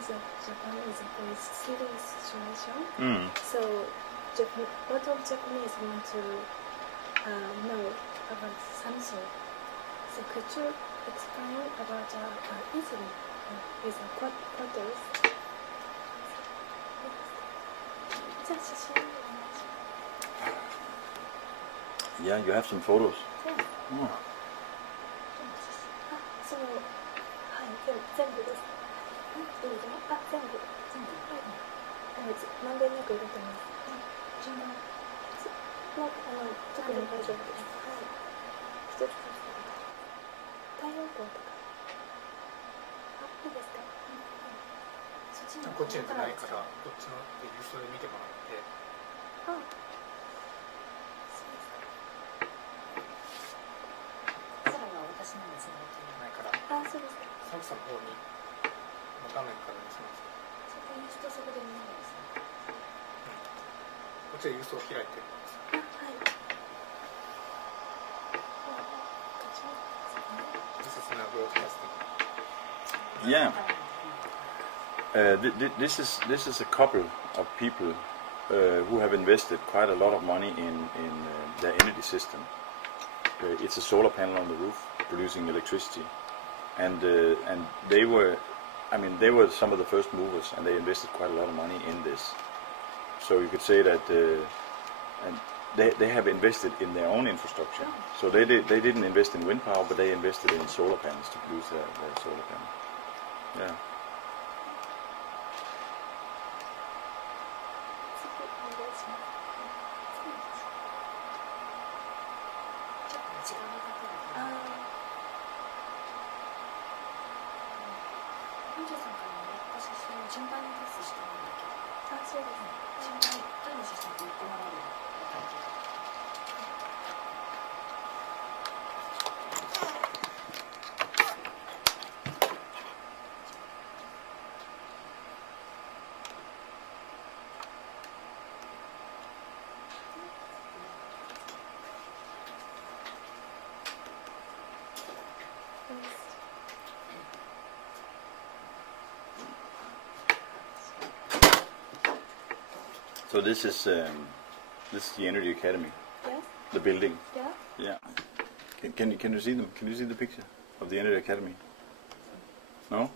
is that Japan is a very serious situation. So a lot of Japanese want to know about Samsung. So could you explain about easily with photos? Yeah, you have some photos. Yes. Oh. そう、はい、全部です。いいね。全部。まんべんなく入れてます。順番。特に大丈夫です。はい。一つずつ。太陽光とか。いいですか。こっちにないから、こっちのっていう人で見てもらって。空が私なんですね。ないから。そうですか。サムさんの方に画面から見せます。そこに人そこで見ないですね。こっちで郵送を開いてるんです。はい。This is now broadcasting. Yeah. This is a couple of people who have invested quite a lot of money in their energy system. It's a solar panel on the roof producing electricity, and they were some of the first movers, and they invested quite a lot of money in this. So you could say that and they have invested in their own infrastructure. So they didn't invest in wind power, but they invested in solar panels to produce their solar panel. Yeah. So this is the Energy Academy. Yes. The building. Yeah. Yeah. Can you see them? Can you see the picture of the Energy Academy? No?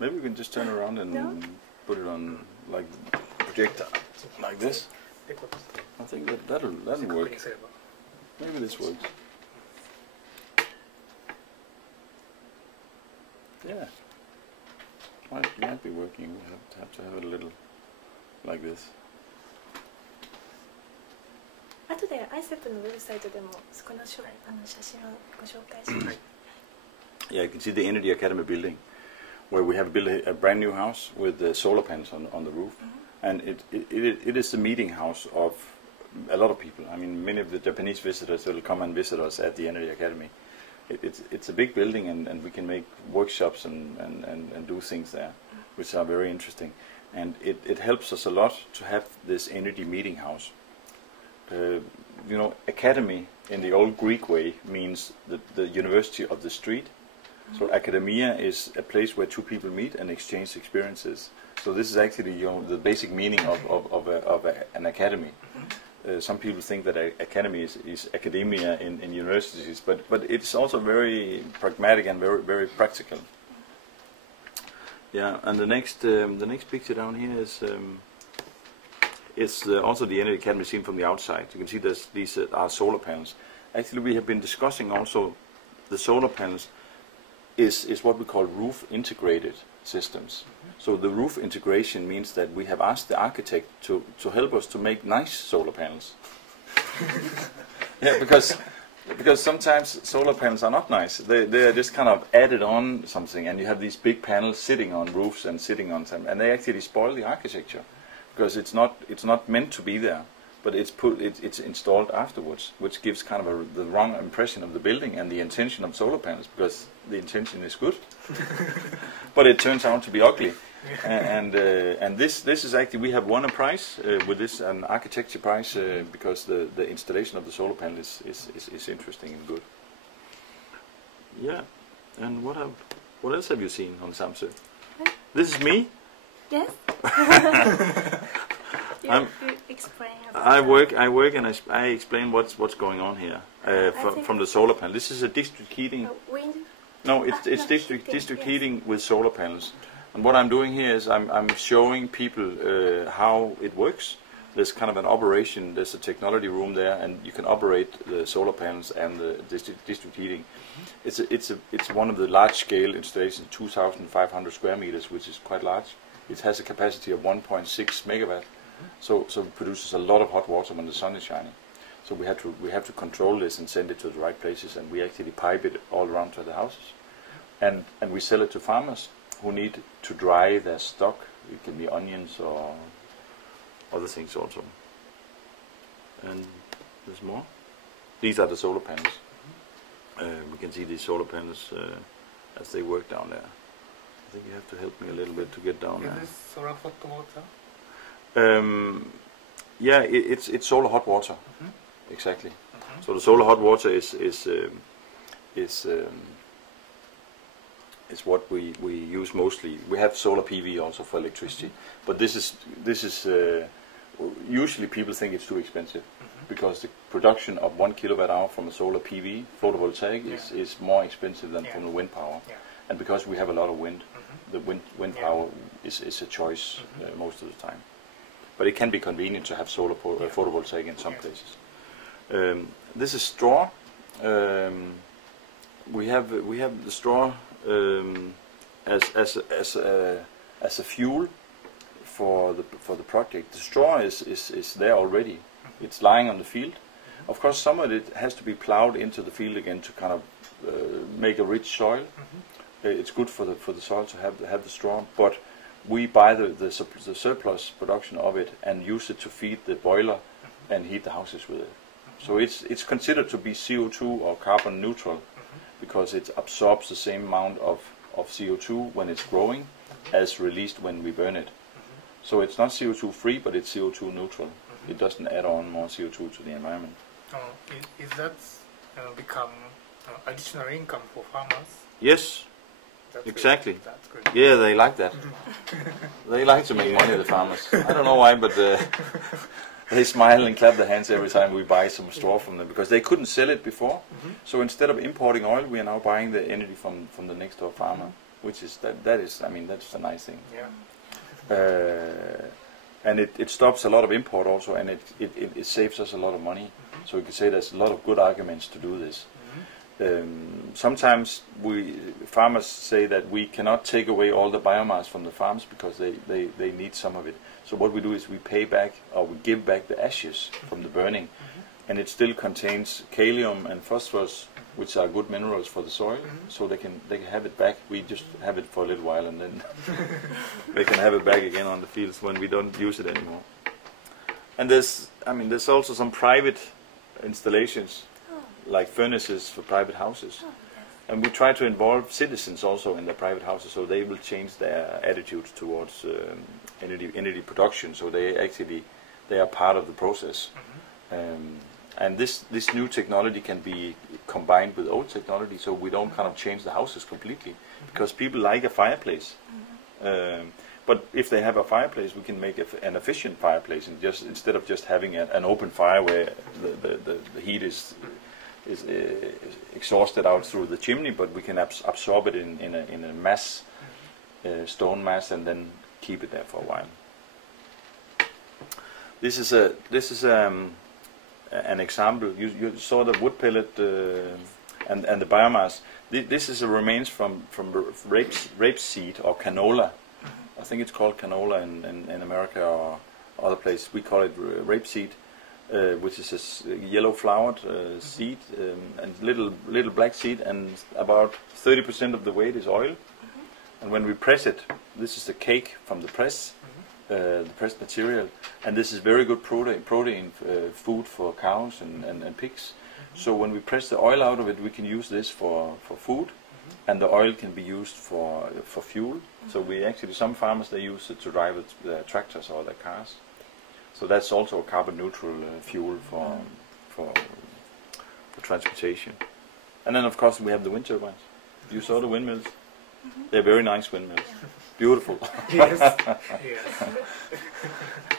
Maybe we can just turn around and put it on like projector like this. I think that'll work. Maybe this works. Yeah. Might be working. We have to have it a little like this. 後で ISEP のウェブサイトでもこの写真をご紹介します。Yeah, you can see the Energy Academy building, where we have built a brand new house with solar panels on the roof, and it is the meeting house of a lot of people. I mean, many of the Japanese visitors will come and visit us at the Energy Academy. It's a big building, and we can make workshops and do things there, which are very interesting. And it helps us a lot to have this energy meeting house. Academy in the old Greek way means the university of the street. So academia is a place where two people meet and exchange experiences. So this is actually the basic meaning of an academy. Some people think that academy is academia in universities, but it's also very pragmatic and very practical. Yeah, and the next picture down here is also the Energy Academy seen from the outside. You can see these are solar panels. Actually, we have been discussing also the solar panels is what we call roof integrated systems. So the roof integration means that we have asked the architect to help us to make nice solar panels. Yeah, because sometimes solar panels are not nice. They are just kind of added on something, and you have these big panels sitting on roofs and sitting on some, and they actually spoil the architecture because it's not meant to be there, but it's installed afterwards, which gives kind of the wrong impression of the building and the intention of solar panels, because the intention is good, but it turns out to be ugly. And this is actually, we have won a prize with this, an architecture prize, because the installation of the solar panel is interesting and good. Yeah, and what else have you seen on Samsung? This is me. Yes. you explain about I work, and I explain what's going on here from the solar panel. This is a district heating. Wind? No, it's district heating with solar panels. And what I'm doing here is I'm showing people how it works. There's kind of an operation. There's a technology room there, and you can operate the solar panels and the district heating. It's one of the large-scale installations, 2,500 square meters, which is quite large. It has a capacity of 1.6 megawatt, so it produces a lot of hot water when the sun is shining. So we have to control this and send it to the right places, and we actually pipe it all around to the houses, and we sell it to farmers who need to dry their stock. It can be onions or other things also. And there's more. These are the solar panels. We can see these solar panels as they work down there. I think you have to help me a little bit to get down there. Is this solar hot water? Yeah, it's solar hot water. Exactly. So the solar hot water is what we use mostly. We have solar PV also for electricity, but this is usually people think it's too expensive because the production of 1 kilowatt hour from a solar PV photovoltaic is more expensive than from the wind power, and because we have a lot of wind, the wind power is a choice most of the time. But it can be convenient to have solar photovoltaic in some places. This is straw. We have the straw as a fuel for the project. The straw is there already. It's lying on the field. Of course, some of it has to be plowed into the field again to kind of make a rich soil. It's good for the soil to have the straw, but we buy the surplus production of it and use it to feed the boiler and heat the houses with it. So it's considered to be CO2 or carbon neutral because it absorbs the same amount of CO2 when it's growing as released when we burn it. So it's not CO2 free, but it's CO2 neutral. It doesn't add on more CO2 to the environment. Is that become additional income for farmers? Yes. That's exactly. Good. That's good. Yeah, they like that. They like to make money, the farmers. I don't know why, but they smile and clap their hands every time we buy some straw from them because they couldn't sell it before. So instead of importing oil, we are now buying the energy from the next door farmer, which is that's a nice thing. Yeah. And it stops a lot of import also, and it saves us a lot of money. So you can say there's a lot of good arguments to do this. Sometimes farmers say that we cannot take away all the biomass from the farms because they need some of it. So what we do is we pay back or we give back the ashes from the burning, and it still contains kalium and phosphorus, which are good minerals for the soil. So they can have it back. We just have it for a little while, and then they can have it back again on the fields when we don't use it anymore. And there's also some private installations, like furnaces for private houses. And we try to involve citizens also in the private houses, so they will change their attitudes towards energy production. So they are part of the process. And this new technology can be combined with old technology, so we don't kind of change the houses completely, because people like a fireplace. But if they have a fireplace, we can make an efficient fireplace, and just instead of just having an open fire where the heat is exhausted out through the chimney, but we can absorb it in a mass, stone mass, and then keep it there for a while. This is an example. You saw the wood pellet and the biomass. This is a remains from rapeseed or canola. I think it's called canola in America or other places. We call it rapeseed. Which is a yellow flowered seed and little black seed, and about 30% of the weight is oil. And when we press it, this is the cake from the press, the pressed material, and this is very good protein food for cows and pigs. So when we press the oil out of it, we can use this for food, and the oil can be used for fuel. So some farmers, they use it to drive their tractors or their cars. So that's also a carbon neutral fuel for transportation. And then of course we have the wind turbines. You saw the windmills? They're very nice windmills. beautiful. Yes. Yes.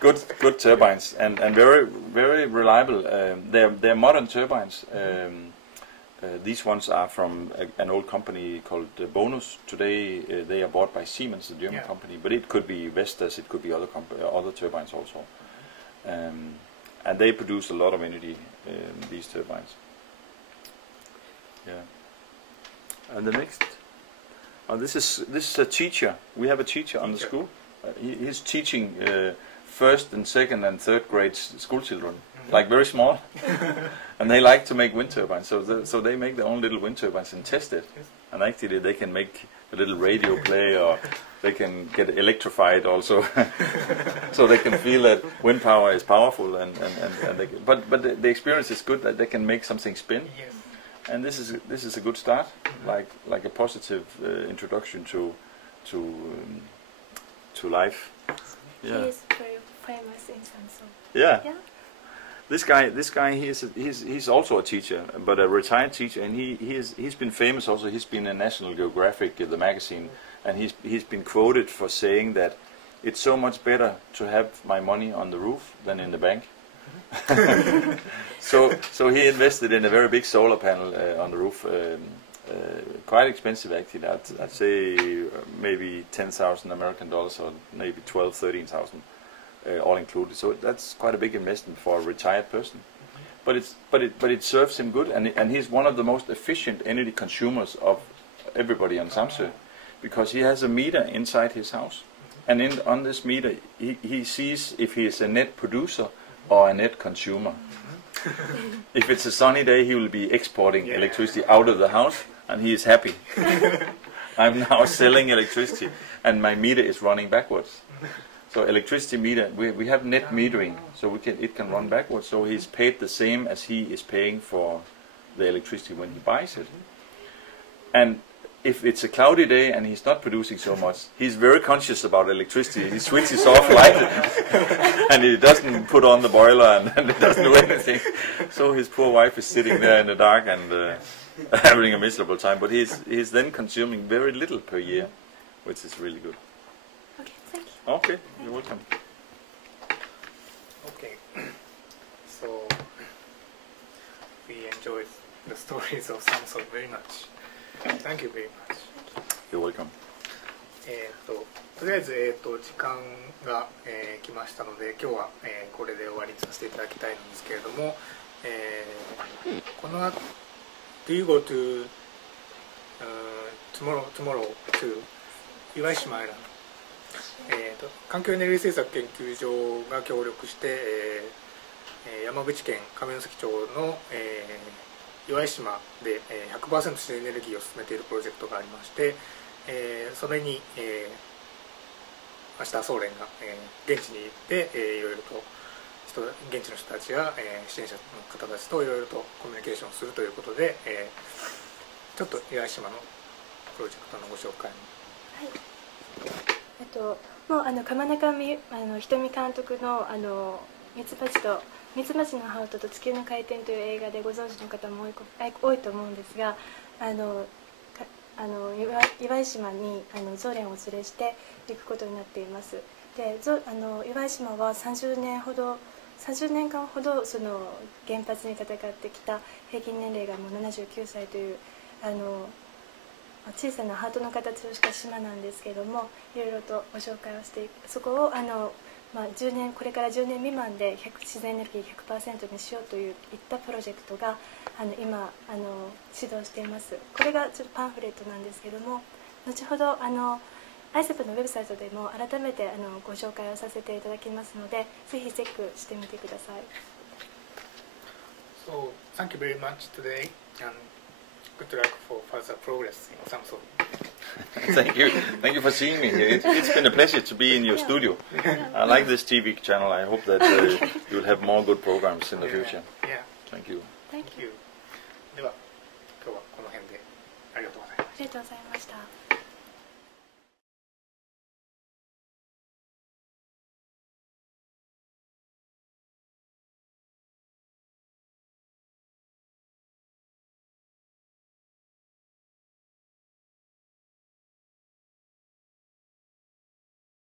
Good turbines and very reliable. They're modern turbines. These ones are from an old company called Bonus. Today they are bought by Siemens, the German company, but it could be Vestas, it could be other turbines also. And they produce a lot of energy, these turbines. Yeah. And the next, this is a teacher. We have a teacher on the school. He's teaching first and second and third grade school children, like very small, and they like to make wind turbines. So they make their own little wind turbines and test it. And actually, they can make a little radio play, or they can get electrified also, so they can feel that wind power is powerful. And they can, but the experience is good that they can make something spin. Yes. And this is a good start, like a positive introduction to life. Yeah. He is very famous in Samsung. Yeah. Yeah. This guy, he's also a teacher, but a retired teacher, and he's been famous also. He's been in National Geographic, the magazine, and he's been quoted for saying that it's so much better to have my money on the roof than in the bank. So he invested in a very big solar panel on the roof, quite expensive actually. I'd say maybe 10,000 American dollars, or maybe 13,000 all included. So that's quite a big investment for a retired person. But it serves him good, and he's one of the most efficient energy consumers of everybody on Samsø, because he has a meter inside his house, and on this meter he sees if he is a net producer or a net consumer. If it's a sunny day, he will be exporting electricity out of the house, and he is happy. I'm now selling electricity, and my meter is running backwards. So electricity meter, we have net metering, so it can run backwards. So he's paid the same as he is paying for the electricity when he buys it. And if it's a cloudy day and he's not producing so much, he's very conscious about electricity. He switches off light, and he doesn't put on the boiler, and he doesn't do anything. So his poor wife is sitting there in the dark and having a miserable time. But he's then consuming very little per year, which is really good. Okay, thank you. Okay, you're welcome. Okay. So we enjoyed the stories of Samsung very much. Thank you very much. You're welcome. とりあえず、時間が、来ましたので、今日は、これで終わりにさせていただきたいんですけれども、この後 Do you go to tomorrow to 岩島アイランド、環境エネルギー政策研究所が協力して、山口県上関町の、岩井島で 100% 自然エネルギーを進めているプロジェクトがありまして、それに、明日総連が、現地に行って、いろいろと現地の人たちや、支援者の方たちといろいろとコミュニケーションをするということで、ちょっと岩井島のプロジェクトのご紹介も。はい。もう鎌中ひとみ監督のミツバチの羽音と地球の回転という映画でご存知の方も多いと思うんですが、岩井島にゾーレンをお連れして行くことになっています。で岩井島は30年間ほどその原発に戦ってきた、平均年齢がもう79歳という小さなハートの形をした島なんですけれども、いろいろとご紹介をしてそこをこれから10年未満で自然エネルギー 100% にしようといったプロジェクトが今指導しています。これがちょっとパンフレットなんですけども、後ほどISEP のウェブサイトでも改めてご紹介をさせていただきますので、ぜひチェックしてみてください。So, thank you very much today, and good luck for further progress in Samsung. Thank you for seeing me here. It's been a pleasure to be in your studio. I like this TV channel. I hope that you'll have more good programs in the future. Yeah. Thank you. Thank you. では今日はこの辺でありがとうございました。ありがとうございました。